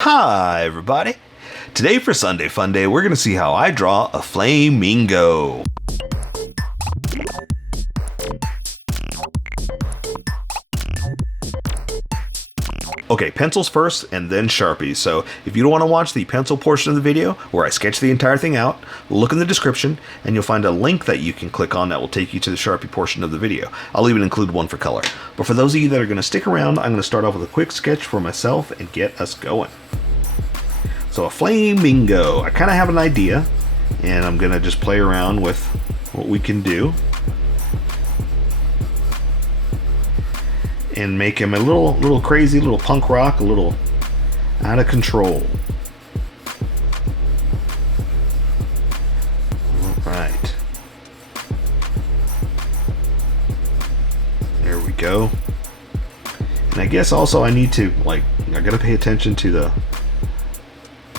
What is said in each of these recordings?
Hi everybody! Today for Sunday Fun Day, we're going to see how I draw a FLAME-INGO. Okay, pencils first and then Sharpies. So if you don't want to watch the pencil portion of the video where I sketch the entire thing out, look in the description and you'll find a link that you can click on that will take you to the Sharpie portion of the video. I'll even include one for color. But for those of you that are going to stick around, I'm going to start off with a quick sketch for myself and get us going. So a FLAME-INGO. I kind of have an idea and I'm going to just play around with what we can do and make him a little crazy, little punk rock, a little out of control. All right. There we go. And I guess also I need to, I gotta pay attention to the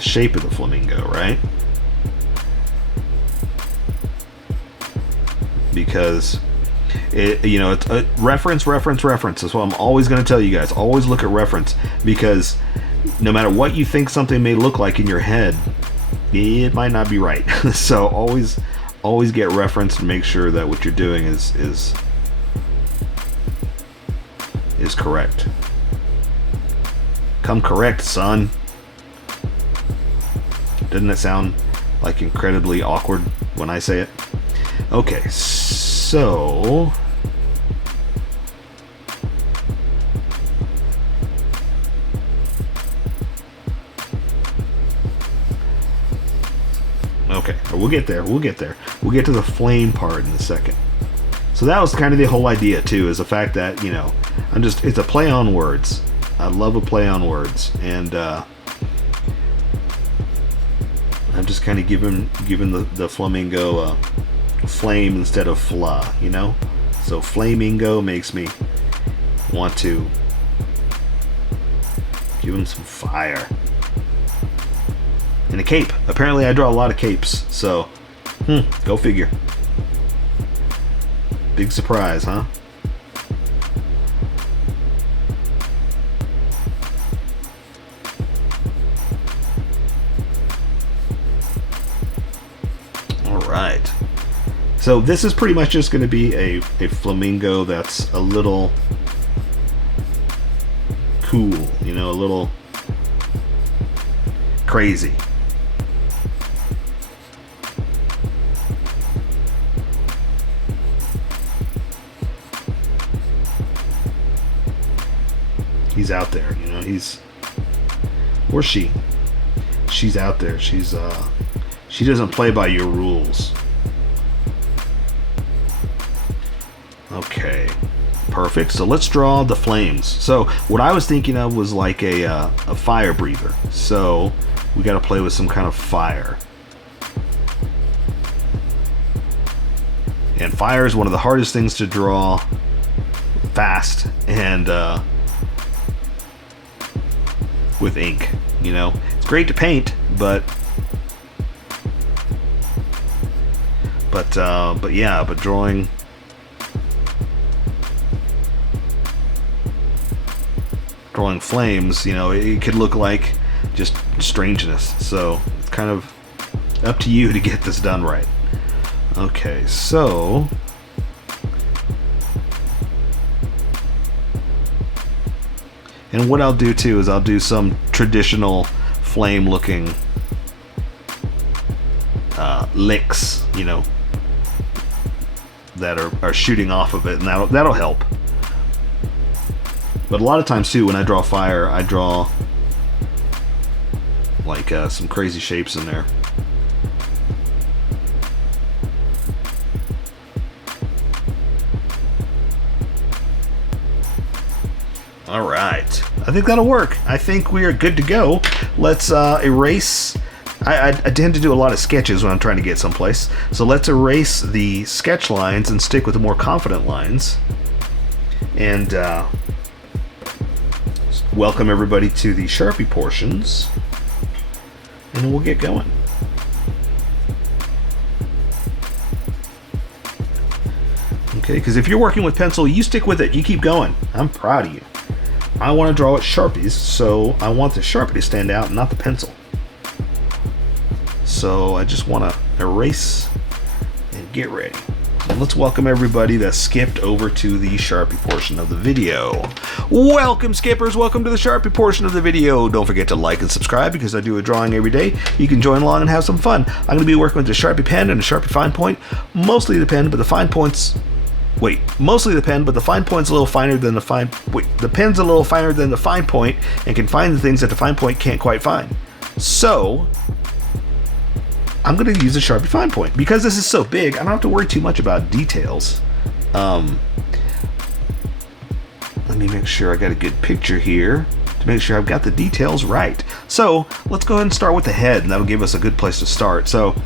shape of the flamingo, right? Because it's a reference. That's what I'm always going to tell you guys. Always look at reference, because no matter what you think something may look like in your head, it might not be right. So always get reference and make sure that what you're doing is correct. Come correct, son. Doesn't that sound like incredibly awkward when I say it? Okay, so okay, we'll get there. We'll get to the flame part in a second. So that was kind of the whole idea too, is the fact that, it's a play on words. I love a play on words, and I'm just kind of giving the flamingo flame instead of fla, So FLAME-INGO makes me want to give him some fire. And a cape. Apparently I draw a lot of capes, so go figure. Big surprise, huh? Alright. So this is pretty much just going to be a flamingo that's a little cool, a little crazy. He's out there, or she. She's out there. She doesn't play by your rules. Okay, perfect. So let's draw the flames. So what I was thinking of was like a fire breather. So we got to play with some kind of fire. And fire is one of the hardest things to draw fast and with ink. It's great to paint, but drawing. Drawing flames, it could look like just strangeness. So it's kind of up to you to get this done right. Okay, so and what I'll do too is I'll do some traditional flame looking licks, that are shooting off of it, and that'll help. But a lot of times too, when I draw fire, I draw some crazy shapes in there. All right, I think that'll work. I think we are good to go. Let's erase. I tend to do a lot of sketches when I'm trying to get someplace. So let's erase the sketch lines and stick with the more confident lines. And welcome everybody to the Sharpie portions, and we'll get going. Okay, because if you're working with pencil, you stick with it. You keep going. I'm proud of you. I want to draw with Sharpies, so I want the Sharpie to stand out, not the pencil. So I just want to erase and get ready. And let's welcome everybody that skipped over to the Sharpie portion of the video. Welcome, skippers. Welcome to the Sharpie portion of the video. Don't forget to like and subscribe because I do a drawing every day. You can join along and have some fun. I'm going to be working with the Sharpie pen and a Sharpie fine point. Mostly the pen, but the fine point's... Wait, mostly the pen, but the fine point's a little finer than the fine... Wait, the pen's a little finer than the fine point and can find the things that the fine point can't quite find. So... I'm going to use a Sharpie fine point. Because this is so big, I don't have to worry too much about details. Let me make sure I got a good picture here to make sure I've got the details right. So let's go ahead and start with the head, and that'll give us a good place to start. So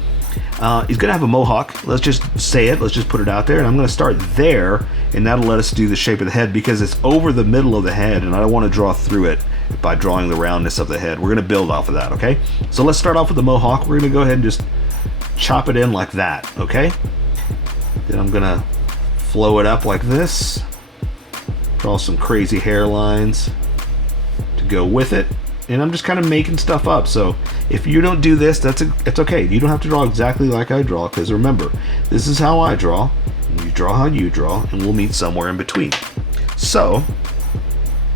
he's going to have a mohawk. Let's just say it. Let's just put it out there. And I'm going to start there, and that'll let us do the shape of the head because it's over the middle of the head, and I don't want to draw through it by drawing the roundness of the head. We're going to build off of that, okay? So let's start off with the mohawk. We're going to go ahead and just chop it in like that, okay? Then I'm going to flow it up like this. Draw some crazy hairlines to go with it. And I'm just kind of making stuff up. So if you don't do this, it's okay. You don't have to draw exactly like I draw, because remember, this is how I draw, and you draw how you draw, and we'll meet somewhere in between. So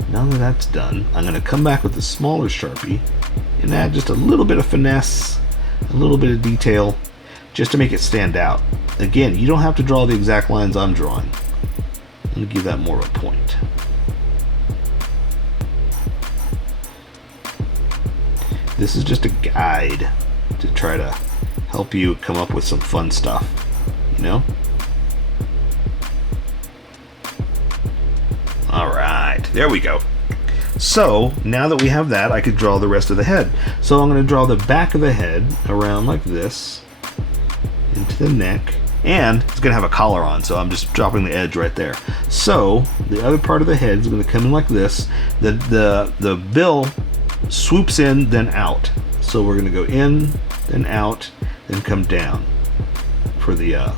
now that that's done, I'm going to come back with the smaller Sharpie and add just a little bit of finesse, a little bit of detail, just to make it stand out. Again, you don't have to draw the exact lines I'm drawing. I'm going to give that more of a point. This is just a guide to try to help you come up with some fun stuff, you know? Alright, there we go. So, now that we have that, I could draw the rest of the head. So I'm going to draw the back of the head around like this, into the neck, and it's going to have a collar on, so I'm just dropping the edge right there. So, the other part of the head is going to come in like this. The bill swoops in, then out. So we're going to go in, then out, then come down for the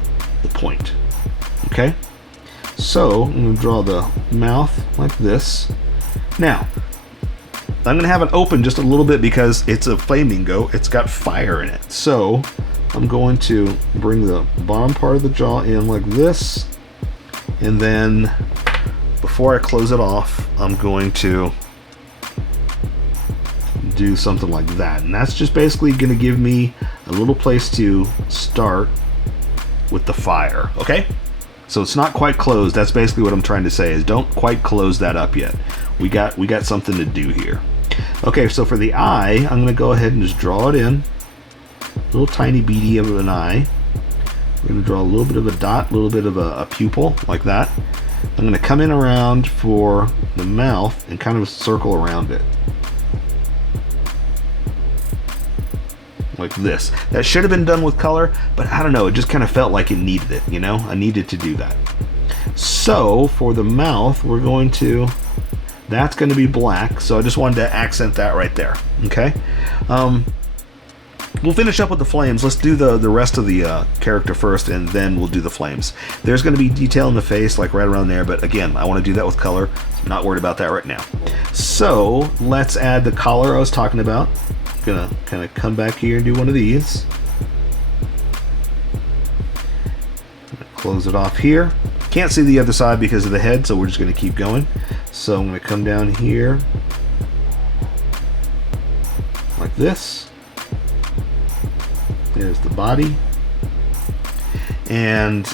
point. Okay? So I'm going to draw the mouth like this. Now, I'm going to have it open just a little bit because it's a FLAME-INGO. It's got fire in it. So I'm going to bring the bottom part of the jaw in like this. And then before I close it off, I'm going to do something like that. And that's just basically going to give me a little place to start with the fire. Okay? So it's not quite closed. That's basically what I'm trying to say, is don't quite close that up yet. We got something to do here. Okay, so for the eye, I'm going to go ahead and just draw it in. A little tiny beady of an eye. We're going to draw a little bit of a dot, a little bit of a pupil, like that. I'm going to come in around for the mouth and kind of circle around it. Like this. That should have been done with color, but I don't know, it just kind of felt like it needed it, you know? I needed to do that. So for the mouth, we're going to, that's going to be black, so I just wanted to accent that right there, okay? We'll finish up with the flames. Let's do the rest of the character first, and then we'll do the flames. There's going to be detail in the face, like right around there, but again, I want to do that with color. I'm not worried about that right now. So let's add the collar I was talking about. Gonna kind of come back here and do one of these. Close it off here. Can't see the other side because of the head, so we're just going to keep going. So I'm going to come down here like this. There's the body. And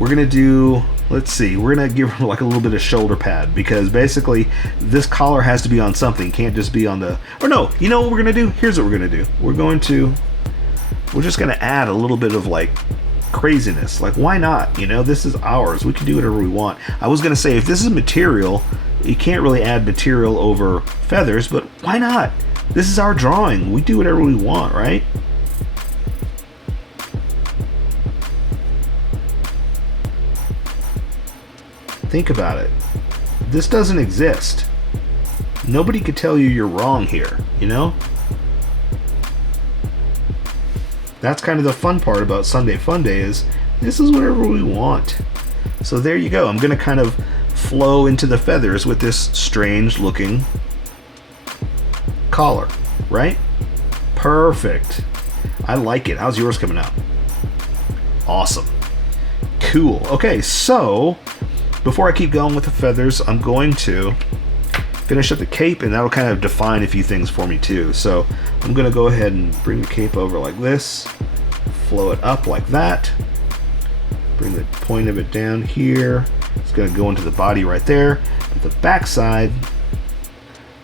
we're going to do, let's see, we're going to give her like a little bit of shoulder pad, because basically this collar has to be on something. Can't just be on the, or no, you know what we're going to do? Here's what we're going to do. We're just going to add a little bit of like craziness. Like, why not? You know, this is ours. We can do whatever we want. I was going to say, if this is material, you can't really add material over feathers, but why not? This is our drawing. We do whatever we want, right? Think about it. This doesn't exist. Nobody could tell you you're wrong here, you know? That's kind of the fun part about Sunday Fun Day, is this is whatever we want. So there you go. I'm going to kind of flow into the feathers with this strange looking collar, right? Perfect. I like it. How's yours coming out? Awesome. Cool. Okay, so before I keep going with the feathers, I'm going to finish up the cape, and that'll kind of define a few things for me too. So I'm going to go ahead and bring the cape over like this, flow it up like that, bring the point of it down here. It's going to go into the body right there. But the back side,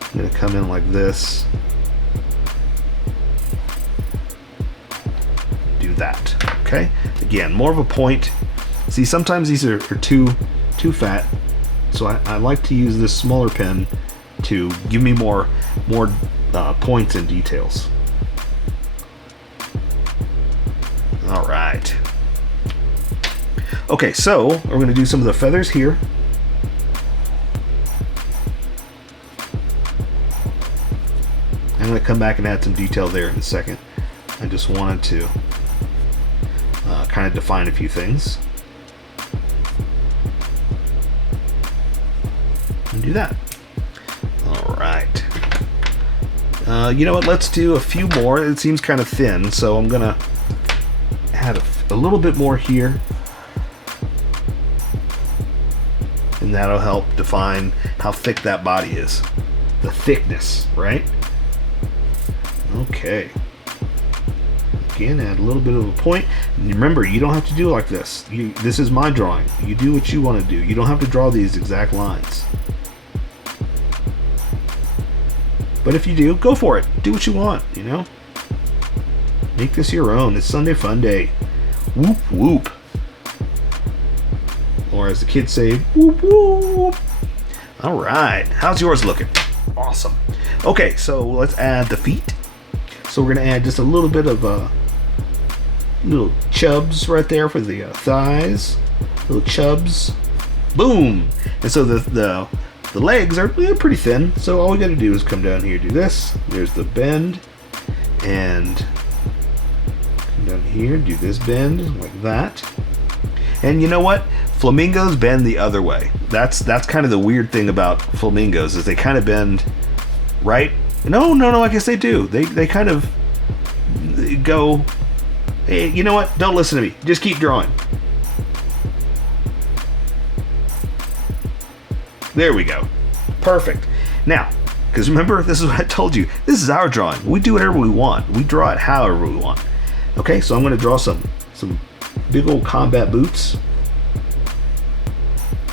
I'm going to come in like this, do that. Okay, again, more of a point. See, sometimes these are too fat, so I like to use this smaller pen to give me more points and details. All right. Okay, so we're going to do some of the feathers here. I'm going to come back and add some detail there in a second. I just wanted to kind of define a few things. And do that. All right. You know what? Let's do a few more. It seems kind of thin, so I'm going to add a little bit more here. And that'll help define how thick that body is. The thickness, right? Okay. Again, add a little bit of a point. And remember, you don't have to do it like this. This is my drawing. You do what you want to do. You don't have to draw these exact lines. But if you do, go for it. Do what you want, you know? Make this your own. It's Sunday Fun Day. Whoop, whoop. Or as the kids say, whoop, whoop. All right. How's yours looking? Awesome. Okay, so let's add the feet. So we're going to add just a little bit of little chubs right there for the thighs. Little chubs. Boom. And so the legs are pretty thin. So all we got to do is come down here, do this. There's the bend. And come down here, do this bend like that. And you know what? Flamingos bend the other way. That's kind of the weird thing about flamingos, is they kind of bend right. No, I guess they do. They kind of go, hey, you know what? Don't listen to me. Just keep drawing. There we go. Perfect. Now, because remember, this is what I told you. This is our drawing. We do whatever we want. We draw it however we want. Okay, so I'm going to draw some big old combat boots.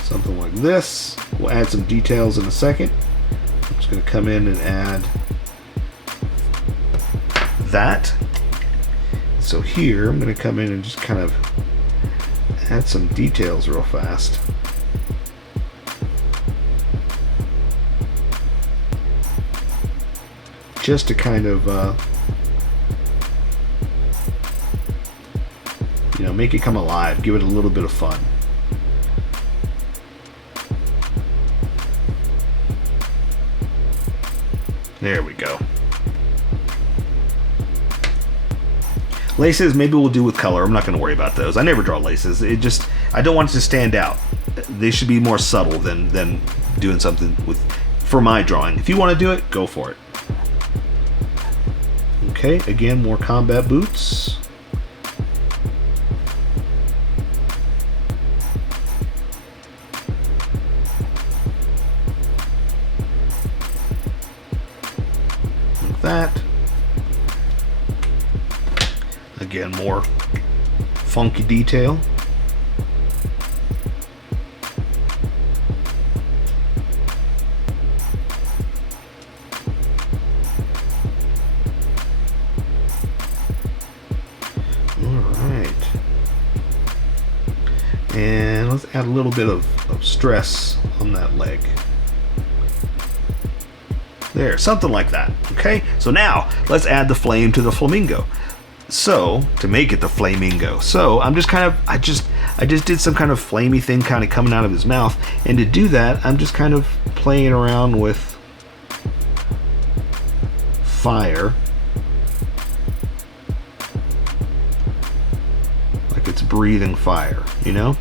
Something like this. We'll add some details in a second. I'm just going to come in and add that. So here, I'm going to come in and just kind of add some details real fast. Just to kind of, you know, make it come alive, give it a little bit of fun. There we go. Laces, maybe we'll do with color. I'm not going to worry about those. I never draw laces. I don't want it to stand out. They should be more subtle than doing something for my drawing. If you want to do it, go for it. Okay, again, more combat boots. Like that. Again, more funky detail. And let's add a little bit of stress on that leg. There, something like that. Okay, so now let's add the flame to the flamingo. So to make it the FLAME-INGO, so I'm just kind of I just did some kind of flamey thing kind of coming out of his mouth, and to do that I'm just kind of playing around with fire, like it's breathing fire, you know.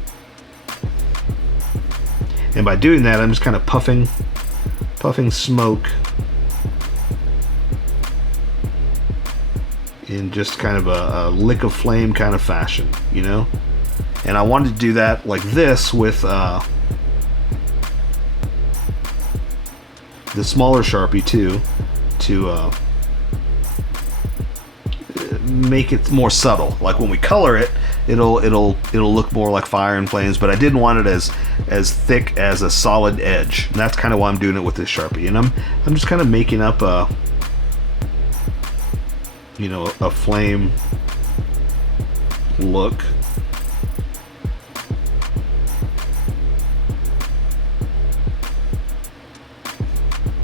And by doing that, I'm just kind of puffing smoke in just kind of a lick of flame kind of fashion, you know? And I wanted to do that like this with the smaller Sharpie too, to make it more subtle. Like when we color it, it'll look more like fire and flames, but I didn't want it as thick as a solid edge. And that's kind of why I'm doing it with this Sharpie. And I'm just kind of making up a, you know, a flame look.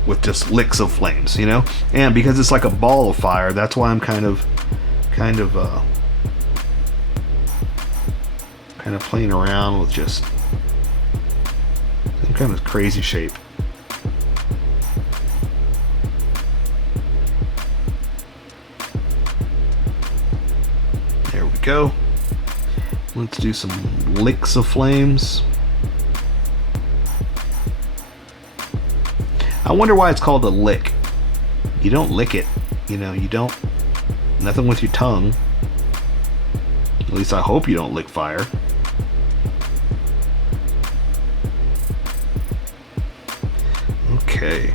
With just licks of flames, you know? And because it's like a ball of fire, that's why I'm kind of playing around with just some kind of crazy shape. There we go. Let's do some licks of flames. I wonder why it's called a lick. You don't lick it, you know, you don't, nothing with your tongue. At least I hope you don't lick fire. Okay.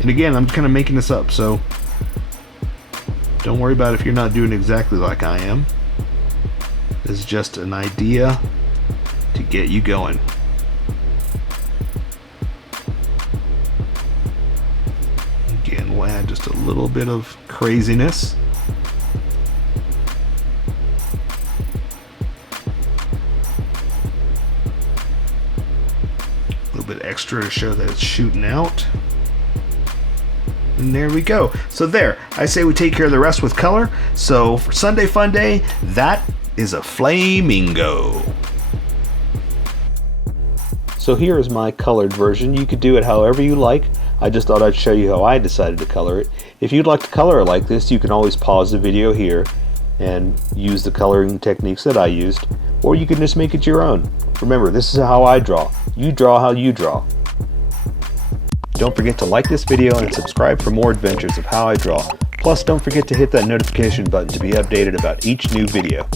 And again, I'm kind of making this up, so don't worry about if you're not doing exactly like I am. This is just an idea to get you going. Again, we'll add just a little bit of craziness. A little bit extra to show that it's shooting out. And there we go. So there, I say we take care of the rest with color. So for Sunday Fun Day, that is a FLAME-INGO. So here is my colored version. You could do it however you like. I just thought I'd show you how I decided to color it. If you'd like to color it like this, you can always pause the video here and use the coloring techniques that I used, or you can just make it your own. Remember, this is how I draw. You draw how you draw. Don't forget to like this video and subscribe for more adventures of how I draw. Plus, don't forget to hit that notification button to be updated about each new video.